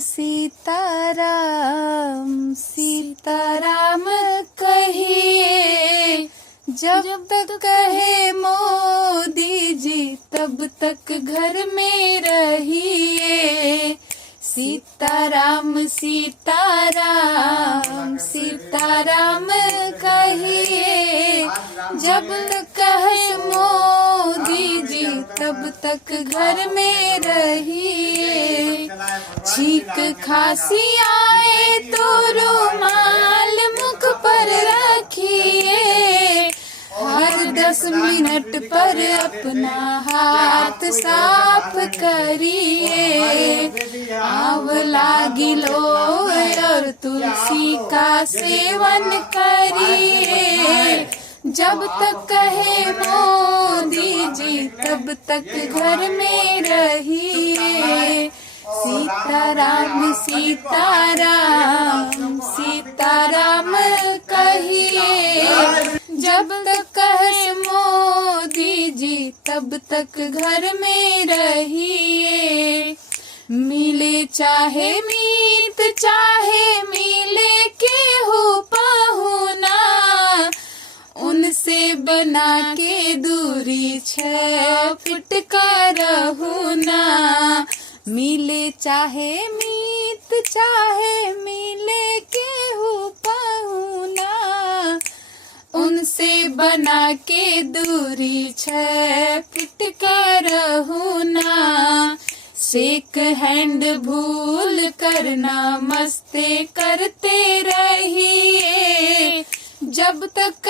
सीताराम सीताराम कहिए, जब तक कहे मोदी जी तब तक घर में रहिए। सीताराम सीताराम सीताराम कहिए, जब तक कहे मोदी जी तब तक घर में रहिए। छींक खांसी आए तो रुमाल मुख पर रखिए, हर 10 मिनट पर अपना हाथ साफ करिए। आंवला गिलोय और तुलसी का सेवन करिए, जब तक कहे मोदी जी तब तक घर में रहिए। सीताराम सीताराम सीताराम कहिए, जब तक कहे मोदी जी तब तक घर में रहिए। मिले चाहे मीत चाहे मिले केहू पहुना, उनसे बना के दूरी 6 फुट का रहूना। मिले चाहे मीत चाहे मिले केहू पहुना, उनसे बना के दूरी 6 फुट का रहूना। शेक हैंड भूल करना मस्ते करते रहिए, जब तक